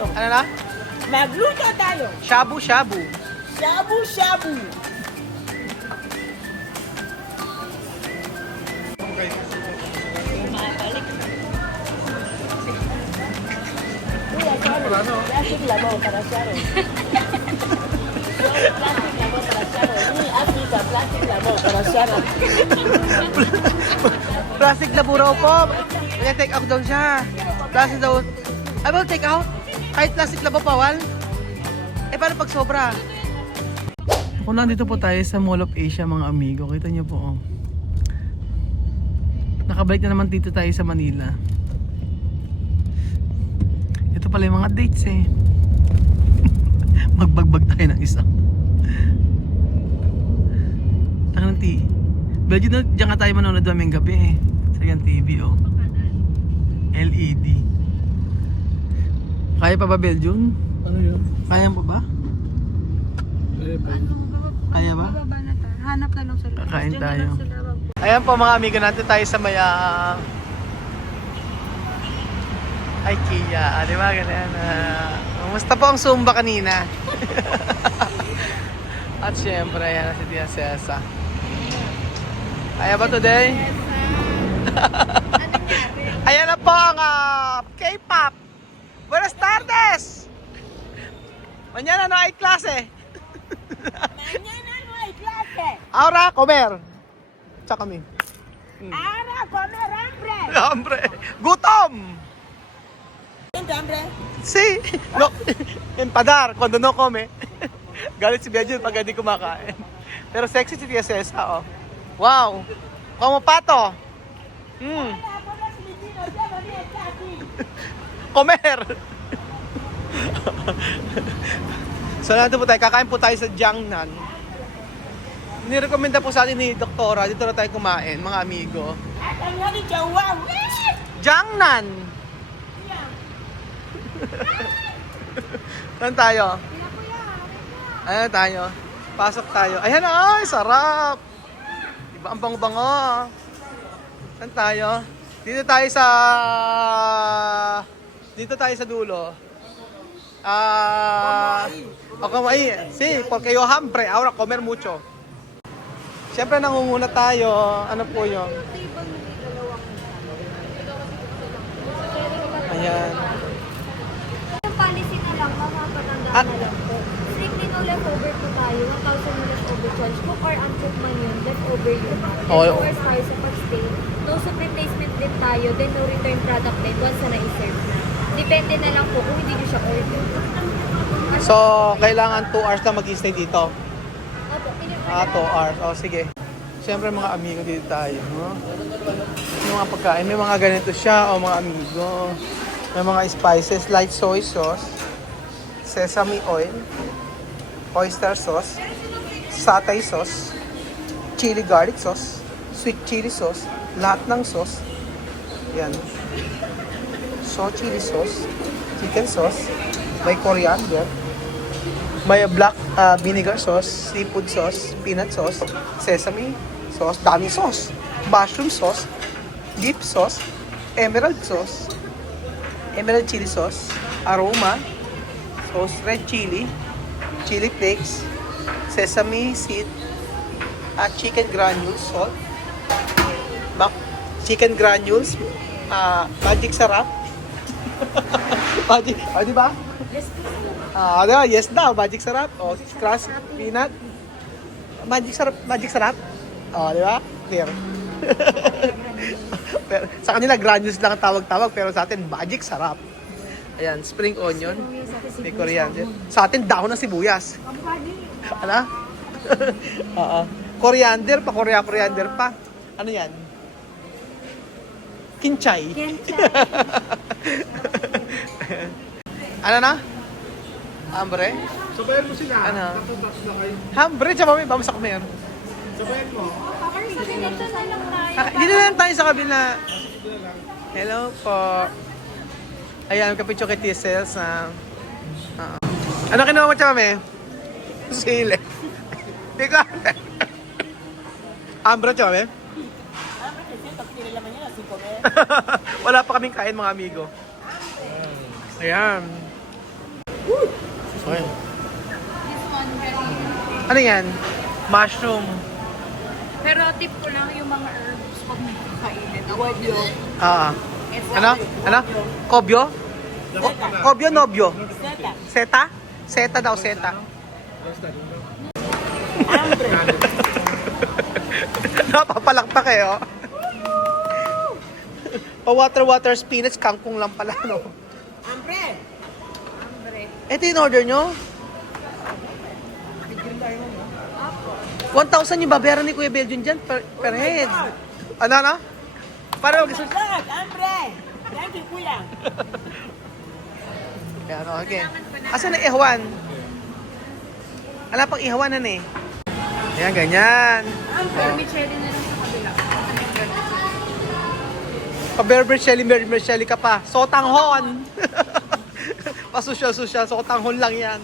tayo. Ano na? Magluto tayo. Shabu-shabu. Shabu-shabu. Kuya, Sharon. Plastic lamo para Sharon. Plastic lamo para Sharon. Ini Africa, plastic lamo para Sharon. Plastic labo raw po. Kaya take out daw siya. Plastic daw. Ay ba take out? Kahit plastic labo bawal? Eh paano pag sobra? Kung nandito po tayo sa Mall of Asia mga amigo, kita niyo po oh. Nakabalik na naman dito tayo sa Manila. Ito pala yung mga dates eh. Magbagbag tayo ng isa. Tangan ng tea. Medyo na dyan nga tayo manonood maming gabi eh. Sa yan TV oh. LED. Kaya pa ba Belgium? Ano yun? Kaya mo ba? Kaya ba? Hanap na lang sa labas. Kakain Diyan na tayo. lang sila mag- Ayan po mga amigo natin tayo sa may IKEA. Di ba? Ganyan. Kumusta po ang Zumba kanina? At syempre, ayan na si Tia Cesa. Kaya ba today? Ayan na po ang K-pop. Buenas tardes! Mañana no hay clase. Mañana no hay clase. Ahora, comer. Tsaka kami. Ahora comer hambre. Hambre. Gutom! ¿Siente hambre? Sí. No. Empadar. Cuando no come. Galit si Biagin pag hindi kumakain. Pero sexy si Tia Cesa, oh. Wow. Como pato. Mm. Hablas filipino, ya no está aquí. Comer. So nandito po tayo. Kakain po tayo sa Jiangnan. Nirekomenda po sa atin ni Doktora. Dito na tayo kumain, mga amigo. At ang nani jawab. Jiangnan. Saan tayo? Ayan tayo. Pasok tayo. Ayan ay, sarap. Diba ang bango-bango? Saan tayo? Dito tayo sa dulo. Okay, sí, porque yo hambre, ahora comer mucho. Siyempre nangunguna tayo. Ano po yun? Ayan. Yung policy na lang, mapapatandaan Ah. na lang po. Strictly no leftover po tayo, 1,000 na leftover charge. Cook or uncook man yun, leftover yun. Oh, Leftovers tayo sa pag-stay. No soup replacement din tayo, then no return product din once na na-serve na. Depende na lang po kung hindi nyo siya order. So, kailangan 2 hours na mag-stay dito. Opo, 2 hours. O, sige. Siyempre mga amigo dito tayo. No? Yung mga pagkain. May mga ganito siya. O, mga amigo. May mga spices. Light soy sauce. Sesame oil. Oyster sauce. Satay sauce. Chili garlic sauce. Sweet chili sauce. Lahat ng sauce. Yan. So, chili sauce. Chicken sauce. May coriander. May black vinegar sauce, seafood sauce, peanut sauce, sesame sauce, dami sauce, mushroom sauce, dip sauce, emerald sauce, emerald chili sauce, aroma, sauce, red chili, chili flakes, sesame seed, chicken granules, salt, chicken granules, magic sarap. Magic, di ba? Diba? Yes daw, magic sarap. O, crushed peanut. Magic sarap. O, di ba? Clear. Pero, sa kanila, granules lang ang tawag-tawag, pero sa atin, magic sarap. Ayan, spring onion. May coriander. Sa atin, dahon ng sibuyas. Ano? Oo. Coriander pa, coriander pa. Ano yan? Kinchay. Ano na? Hambre? Sabayan mo sila. Ano? Tapatas na kayo. Hambre, tsaka may vamos a comer. Sabayan mo. Or sa direction na lang tayo. Dito na lang tayo sa kabila. Hello po. Ayan, kapityo kay T-Cells na... Ano kinuha mo, Chame? Sile. Hindi ko. Hambre, Chame? Hambre kasi pag pinalaman niya, si comer. Wala pa kaming kain, mga amigo. Ayan. Okay. This one, very... Ano yan? Mushroom. Pero tip ko lang yung mga herbs pag may kainin. Avoid yun. Ah. Ano? Ano? Kobyo? Kobyo, nobyo? Seta? Seta daw, seta. Napapalakpak eh, oh. Pa-water spinach, kangkong lang pala, no? Hambre! Ito yung order nyo? 1,000 yung babayaran ni Kuya Belgian dyan per head. Ano, ano? Para mag- God, hambre! Thank you, kuya. Ayan, okay. Asan na ihawan? Ala pang ihawanan eh. Ayan, ganyan. Vermicelli na lang sa kabila. Pa-berbercelli ka pa. Sotanghon. Pa-social, sotanghon lang yan.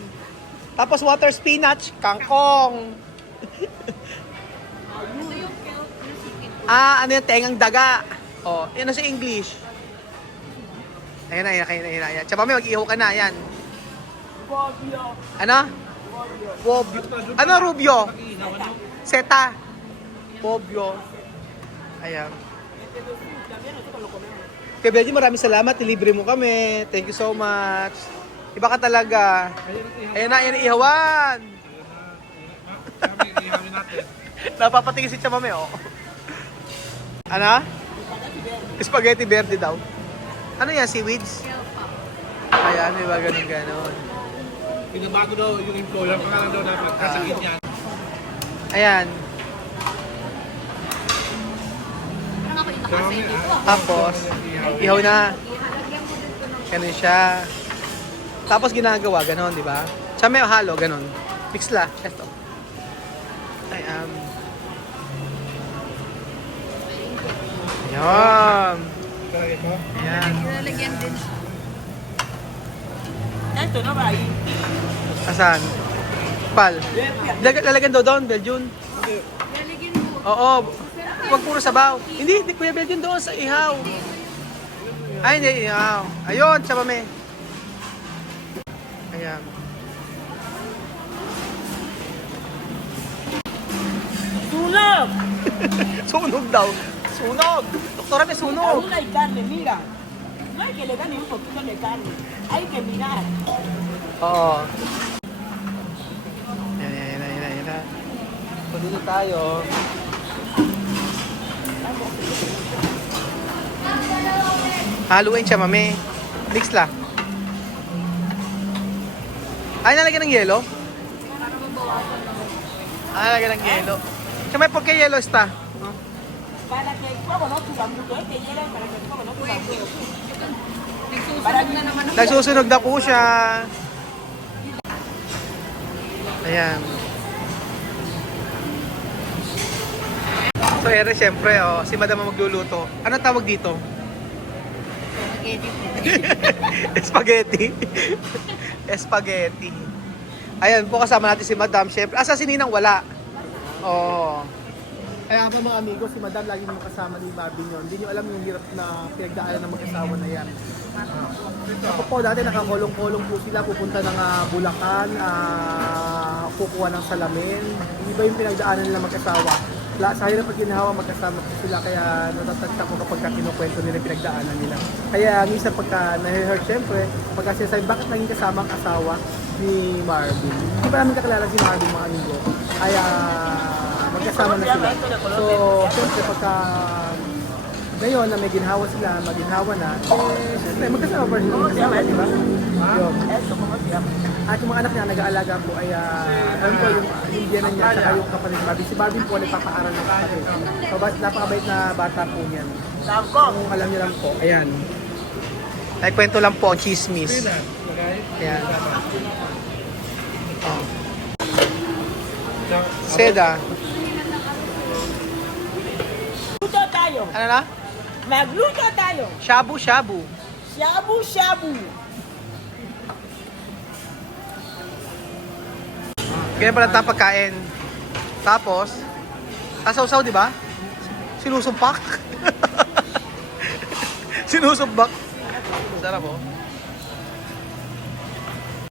Tapos water spinach, kangkong. Ito yung kelp na sipit. Ano yung tengang daga. Oh, yan na sa English. Ayan na. Tsaka may mag-ihaw ka na, yan. Ano? Wobyo. Ano rubyo? Seta. Wobyo. Ayan. Kaya Benji, maraming salamat. Ilibre mo kami. Thank you so much. Iba ka talaga. Ayan na ihawan. Napapatingin si Chamame, oh. Ano? Spaghetti verde daw. Ano yan, seaweeds? Ayan, may ba ganun. Pinabago daw yung employer, pangalan daw dapat kasakit yan. Ayan. Parang ako yung nakasay dito. Tapos, ihaw na. Ganun siya. Tapos ginagawa, ganun, di ba? Tsaka may halo, ganun. Mix la. Ito. Ayan. Ayan. Ayan. Lalagyan din. Ito na ba? Asan? Pal. Lalagyan daw doon, Belgian. Lalagyan mo. Oo. Huwag puro sabaw. Hindi, Kuya Belgian doon sa ihaw. Ay, hindi, ihaw. Ayun, Chamame. Ayan. Sunog! Sunog daw. Sunog. Doktora, may sunog. Aún hay carne, mira. No hay que le dan ni un poquito de carne. Hay que mirar. Oo. Yan. So, dito tayo. Haluin siya, mami. Mix la. Ay, nalagyan ng yelo? Nalagyan ng yelo. Siya may pagka yelo está. Para que el fuego no suba mucho. Este hielo para que el fuego no suba mucho. Nagsusunog na naman. Nagsusunog na po siya. Ayan. So, ere, syempre, oh, si Madam ang magluluto. Ano tawag dito? Spaghetti. Spaghetti. Ayan po, kasama natin si Madam. Syempre, asa si Ninang wala. Oo. Kaya nga mga amigo, si Madam lagi mo kasama ni Marvin yun. Hindi nyo alam yung hirap na pinagdaanan ng mag-asawa na yan. Ako po dati nakakulong-kulong po sila, pupunta ng Bulacan, kukuha ng salamin. Iba yung pinagdaanan nila mag-asawa. Sa hirap pag ginawa, magkasama po sila, kaya natatagta ko kapag kinukwento nila yung pinagdaanan nila. Kaya minsan pagka na-hurt, syempre, pagka sinasabi, bakit naging kasama ang asawa ni Marvin? Hindi pa namin kakilala si Marvin, mga amigo. Kaya magkasama na sila. So, syempre, pagka ngayon na may ginhawa sila, maginhawa na, syempre, magkasama pa rin sila, di ba? Yun. At yung mga anak niya, nag-aalaga po ay, alam ko, yung biyanan niya, saka yung kapatid ni Bobby. Si Bobby po, nagpapaaral ng kapatid. So, napakabait na bata po niyan. Kung alam niyo lang po, ayan. Nagkwento lang po ang chismis. Ayan. Oh. Seda. Magluto tayo. Ano na? Magluto tayo. Shabu-shabu. Shabu-shabu. Ganyan pala ang pagkain. Tapos, sasaw-saw, di ba? Sinusumpak. Sinusumpak. Sarap, oh.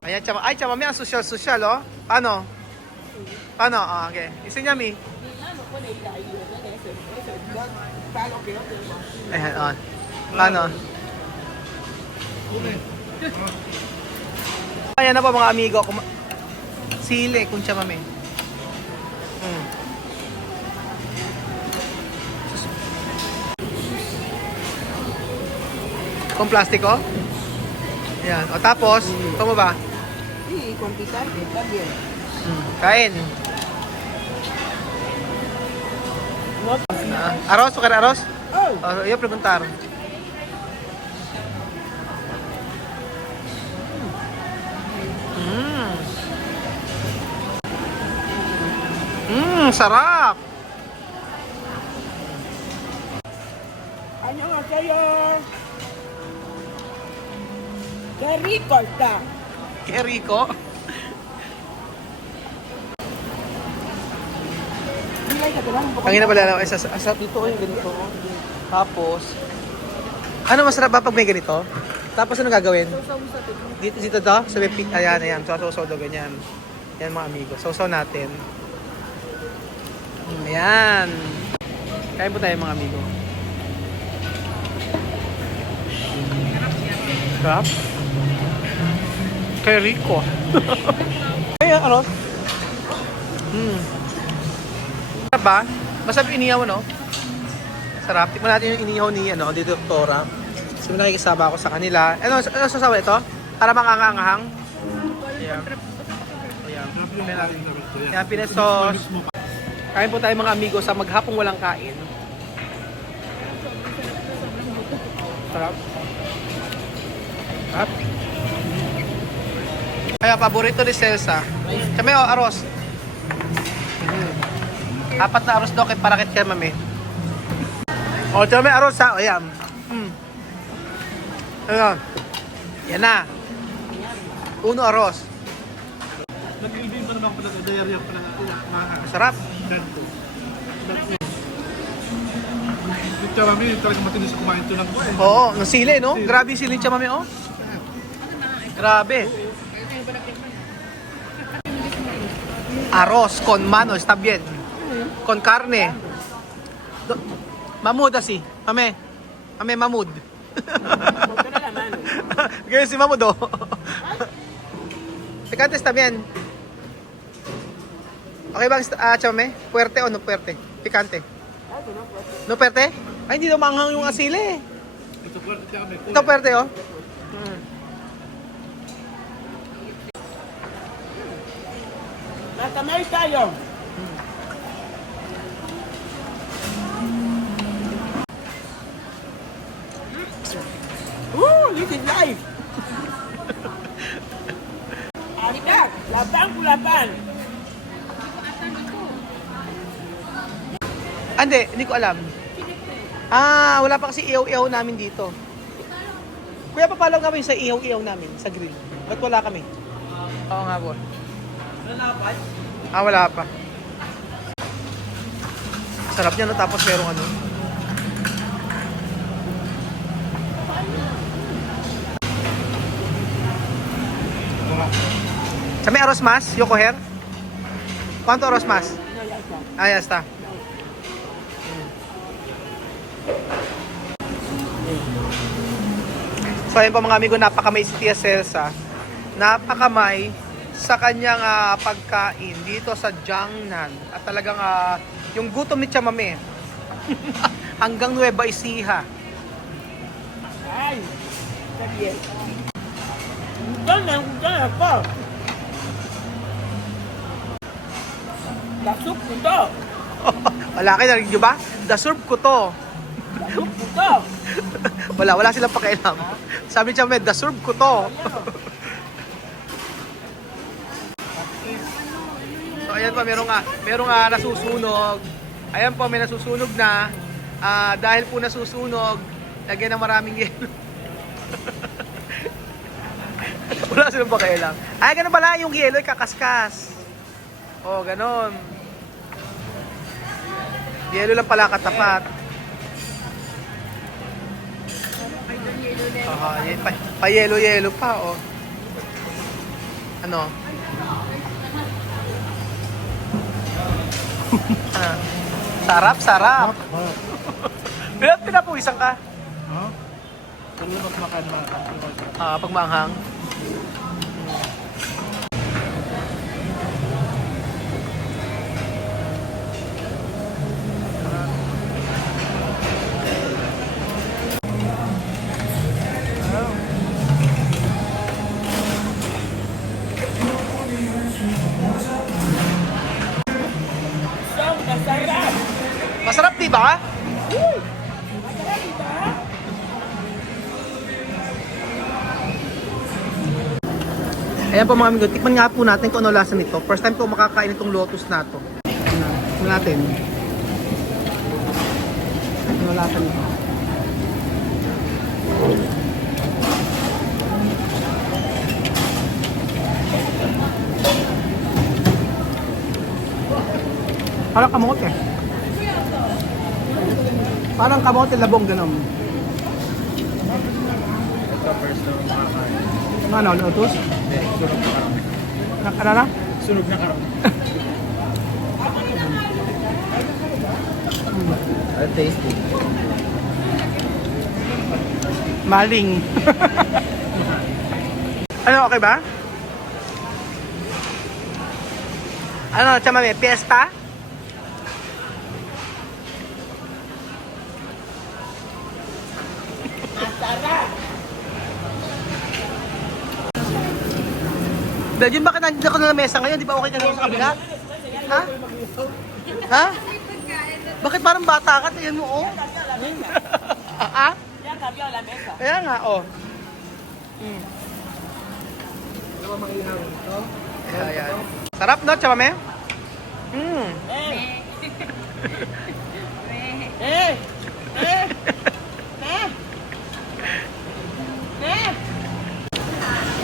Ayan, chama. Ay, chama, may ang social, oh. Paano? Paano? Ah, okay. Isa niya, Mi. Ayan, oh. Paano? Ayan na po mga amigo. Sili, kung chama, Mi. Kung plastiko? Ayan. O tapos, ito mo ba? Sí, con picante, está bien. Kain. Arroz? Suka na arroz? Oh, Iyo, preguntar. Sarap! 안녕하세요. Qué rico está. Qué rico. Dile que te van un poco. Kanina pala, sa dito yung ganito. Tapos, ano masarap ba pag may ganito? Tapos ano gagawin? Dito daw? Sa ayan. Sausaw daw ganyan. Yan mga amigo. Sausaw natin. Ayan. Kain po tayo mga amigo. Sarap. Kaya rico. Ay, ano? Sarap ba? Masarap yung inihaw, no? Sarap. Tikman natin yung inihaw ni, ni Doktora. Kasi nakikisama ako sa kanila. Ano sasawa ito? Para manganganghang? Ayan. Ayan, pinesos. Kain po tayo mga amigo sa maghapong walang kain. Sarap. Sarap. Kaya paborito ni Celsa. Kami arroz. Apat na arroz daw kay parakit kay mami. O, kami arroz ha. O, yan. Ayan. Yan na. Uno arroz. Nag-ibig pa naman pala sa diarrhea pala na Sarap. ganito. Dito kami, talagang matinis sa kumain ito ng kuwain. Oo, ng sili, no? Grabe yung sili siya, mami, oh. Grabe. Arroz con mano, está bien. Con carne. Mamud así. Mame. Mame, mamud. Porque no la mano. Ganyan si mamud, oh. Picante está bien. Okay bang, chame? Puerte o no puerte? Picante. No puerte? Ay, hindi daw manghang yung asili. Ito po, kami. Ito puerte, oh. Nakamay tayo. This is life. Atak, laban ko laban. Hindi ko alam. Wala pa kasi ihaw-ihaw namin dito. Kuya, papalaw kami sa ihaw-ihaw namin, sa grill. Ba't wala kami? Oo nga po. Wala pa. Sarap niya, no? Tapos merong ano. Sa may arroz mas? Yo coger? ¿Cuánto arroz mas? Ya está. So ayun po mga amigo, napakamay si Tia Celsa. Napakamay sa kanyang pagkain dito sa Jiangnan. At talagang yung gutom ni Chamame hanggang Nueva Ecija. Ay, está bien. Gana ako. Dasok ko to. Wala kayo, narinig nyo ba? Deserve ko to. Dasok ko to. Wala silang pakialam. Sabi niya, deserve ko to. So ayan po, merong nasusunog. Ayan po, may nasusunog na. Dahil po nasusunog, lagyan ng maraming yelo. Wala silang pakialam. Ay, ganun pala, yung yelo ay kakaskas. Oh, ganon. Yelo lang pala katapat. Pa-yelo-yelo pa, oh. Ano? Ah, sarap, sarap. Pero pinapuwisan ka. Ha? Pero mas makan Pag maanghang. Siyang masarap. Masarap, di ba? Masarap, diba? Ayan po mga amigo, tikman nga po natin kung ano lasa nito. First time po makakain itong lotus na to. Tikman natin. Ano lasa nito? Parang kamote. Parang kamote labong ganun. Ito first na makakain. Ano, lotus? Hindi, sunog na karoon. Ano na? Sunog na karoon. Tasty. Maling. Ano, okay ba? Ano, chamame, fiesta? Masarap. Belgium, bakit nandiyan ka na ng mesa ngayon? Di ba okay ka na sa kabila? Ha? Ha? Bakit parang bata ka? Tingnan mo, oh. Ha? Ya cambió la mesa. Kaya nga, oh. Ayan. Sarap, no, chamame? Mm. Eh.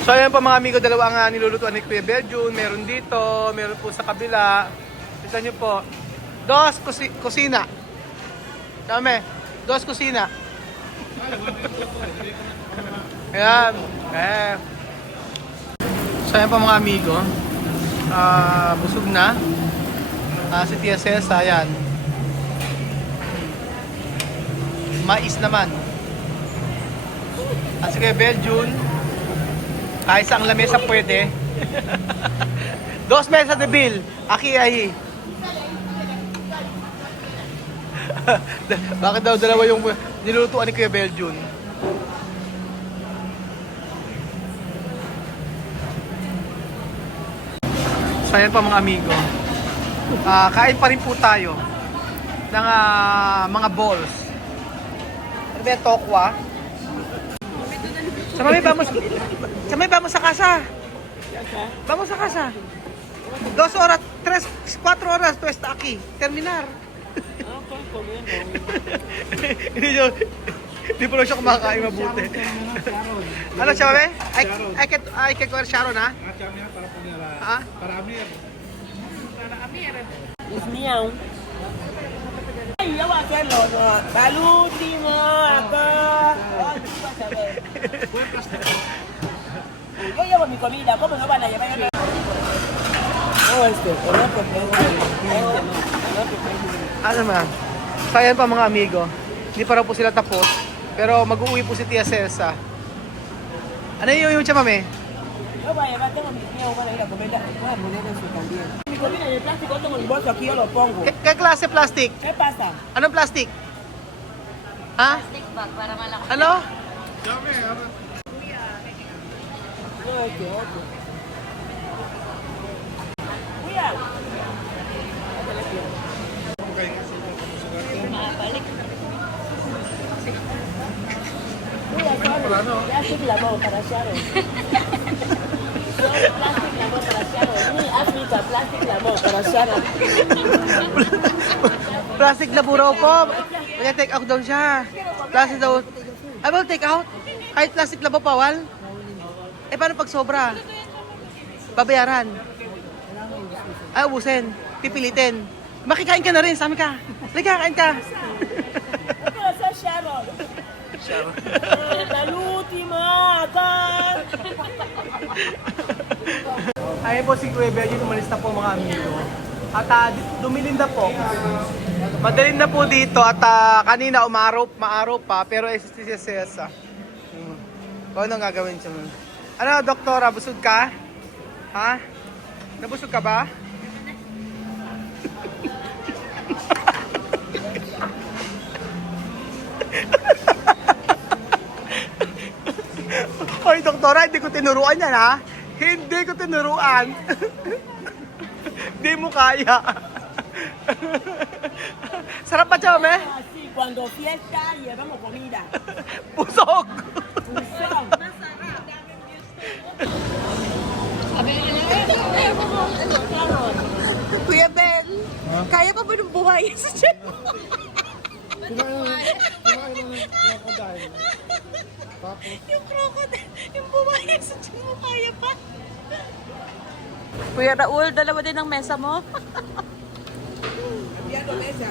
So ayan po mga amigo, dalawa ang nilulutuan ni Kuya Belgium. Meron dito, meron po sa kabila. Kita nyo po. Dos kusina. Dami. Dos kusina. Ayan. So ayan po mga amigo. Busog na. Si Tia Cesa, ayan. Mais naman. At si Kuya Belgium, kahit sa ang lamesa pwede. Dos mesas de bill. Aki ahi. Bakit daw dalawa yung nilulutuan ni Kuya Belgium? So ayan pa mga amigo. Kain pa rin po tayo ng mga balls. Ano ba yung tokwa? Vamos a casa. Vamos a casa. 2 horas, 3, 4 horas to está aquí. Terminar. Hindi po lang siya kumakain mabuti. Ano siya, babe? Ay, kay Kuya Sharon, ha? Para panira. Ha? Para Amir. Es miau. Ay, ya va a hacerlo, no. Al último, acá. Ay, ¿qué pasa, a ver? Yo llevo mi comida, ¿cómo no van a llevar? No, el otro Ano man? So, ayan pa mga amigo. Hindi pa raw po sila tapos. Pero mag-uwi po si Tia Cesa. Ano yung chamame? Yo voy a llevar, tengo mis míos, van a ir a comer, voy a poner eso también. Mi comida en el plástico, tengo el bolso aquí, yo lo pongo. Kaya klase plastic? ¿Qué pasa? Anong plastic? Ha? Plastic bag para malakas. Ano? No, este otro. Cuidado. Plastic lamau para Sharon. Plastic lamau para Sharon. Ni Africa, plastic lamau para Sharon. Plastic na buraw po. Kaya take out daw siya. Plastic daw. Ay, ba take out? Kahit plastic na ba bawal? Eh, paano pag sobra? Babayaran. Ay, ubusin. Pipilitin. Makikain ka na rin, sami ka. Liga, kain ka. ¿Qué va a hacer Sharon? Sharon. La última, acá. Ayun po si Kuya Benji, umalis na po mga amigo. At dumilim na po. Madalim na po dito at kanina maaraw pa, pero SSS. Kung anong gagawin siya? Ano, doktora, busog ka? Ha? Nabusog ka ba? Hoy, doktora, hindi ko tinuruan yan, ha? Hindi ko tinuruan. Hindi mo kaya. Sarap pa, Chome? Así, cuando fiesta, llevamos comida. Pusog. Usón. Kuya Ben, kaya pa ba ng buhay sa tiyan mo? Yung crocodile, yung buhay sa tiyan mo, kaya pa? Kuya Raul, dalawa din ang mesa mo? Cambiando mesa.